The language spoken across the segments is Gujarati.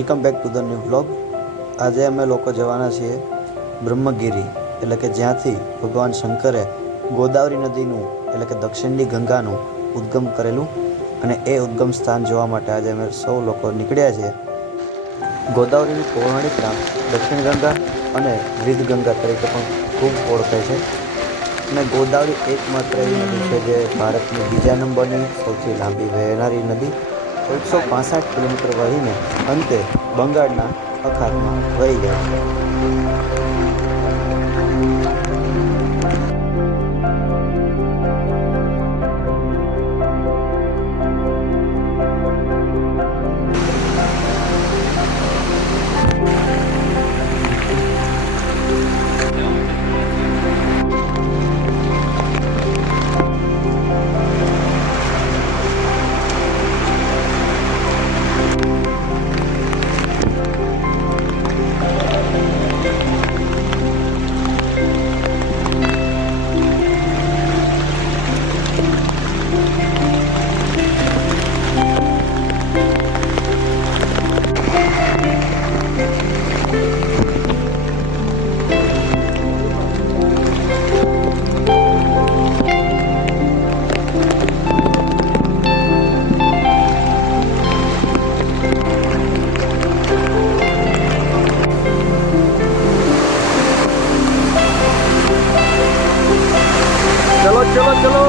Welcome back to the new vlog. આજે અમે લોકો જવાના છીએ બ્રહ્મગીરી, એટલે કે જ્યાંથી ભગવાન શંકરે ગોદાવરી નદીનું એટલે કે દક્ષિણની ગંગાનું ઉદ્ગમ કરેલું, અને એ ઉદ્ગમ સ્થાન જોવા માટે આજે અમે સૌ લોકો નીકળ્યા છીએ। ગોદાવરીનું પૌરાણિક નામ દક્ષિણ ગંગા અને વૃદ્ધ ગંગા તરીકે પણ ખૂબ ઓળખાય છે, અને ગોદાવરી એકમાત્ર એવી નદી છે જે ભારતની બીજા નંબરની સૌથી લાંબી વહેનારી નદી 165 કિલોમીટર વહીને અંતે બંગાળના અખાતમાં વહી જાય છે। चलो चलो चलो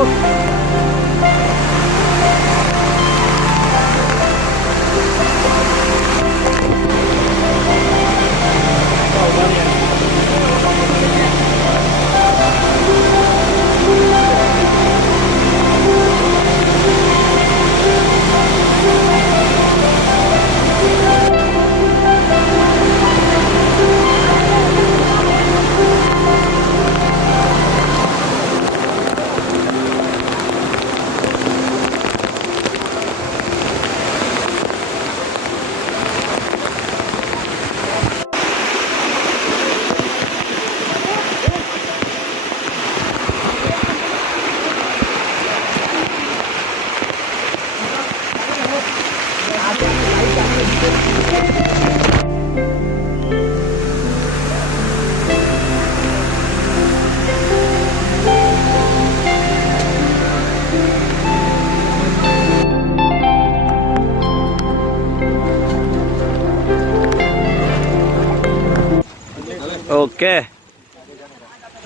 ओके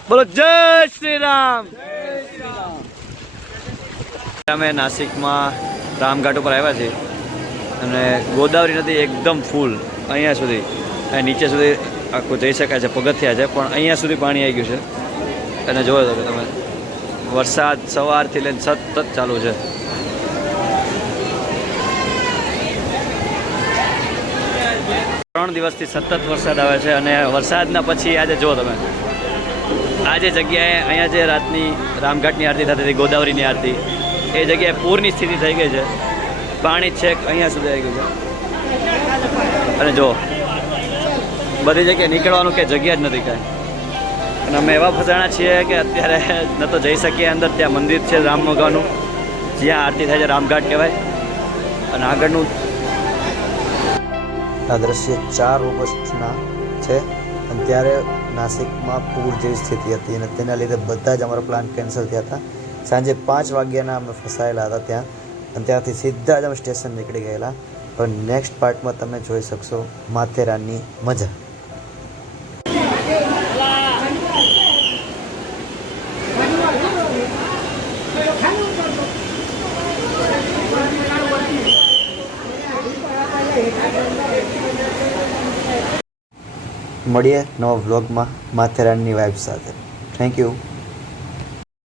बोलो जय श्री राम। અમે નાસિકમાં રામઘાટ ઉપર આવ્યા છીએ અને ગોદાવરી નદી એકદમ ફૂલ અહીંયા સુધી, નીચે સુધી આખું જઈ શકાય છે, પગથિયા છે, પણ અહીંયા સુધી પાણી આવી ગયું છે। અને જોવો તો કે તમે વરસાદ સવારથી લઈને સતત ચાલુ છે। ત્રણ દિવસથી સતત વરસાદ આવે છે, અને વરસાદના પછી આજે જુઓ તમે આજે જગ્યાએ અહીંયા જે રાતની રામઘાટની આરતી થતી હતી, ગોદાવરીની આરતી, એ જગ્યાએ પૂરની સ્થિતિ થઈ ગઈ છે, પાણી છેક અહીંયા સુધી આવી ગયું છે। અને જો બધી જગ્યાએ નીકળવાનું કે જગ્યા જ નથી કાંઈ, અને અમે એવા ફસાણા છીએ કે અત્યારે ન તો જઈ શકીએ અંદર। ત્યાં મંદિર છે રામ ભગવાનનું, જ્યાં આરતી થાય છે, રામઘાટ કહેવાય। અને આગળનું આ દ્રશ્ય 4 ઓગસ્ટના છે, અને ત્યારે નાસિકમાં પૂર જેવી સ્થિતિ હતી, અને તેના લીધે બધા જ અમારા પ્લાન કેન્સલ થયા હતા। સાંજે 5 વાગ્યાના અમે ફસાયેલા હતા ત્યાં, અને ત્યાંથી સીધા જ અમે સ્ટેશન નીકળી ગયેલા। હવે નેક્સ્ટ પાર્ટમાં તમે જોઈ શકશો માથેરાનની મજા। મળીએ નવા વ્લોગમાં માથેરાનની વાઇબ સાથે। Thank you.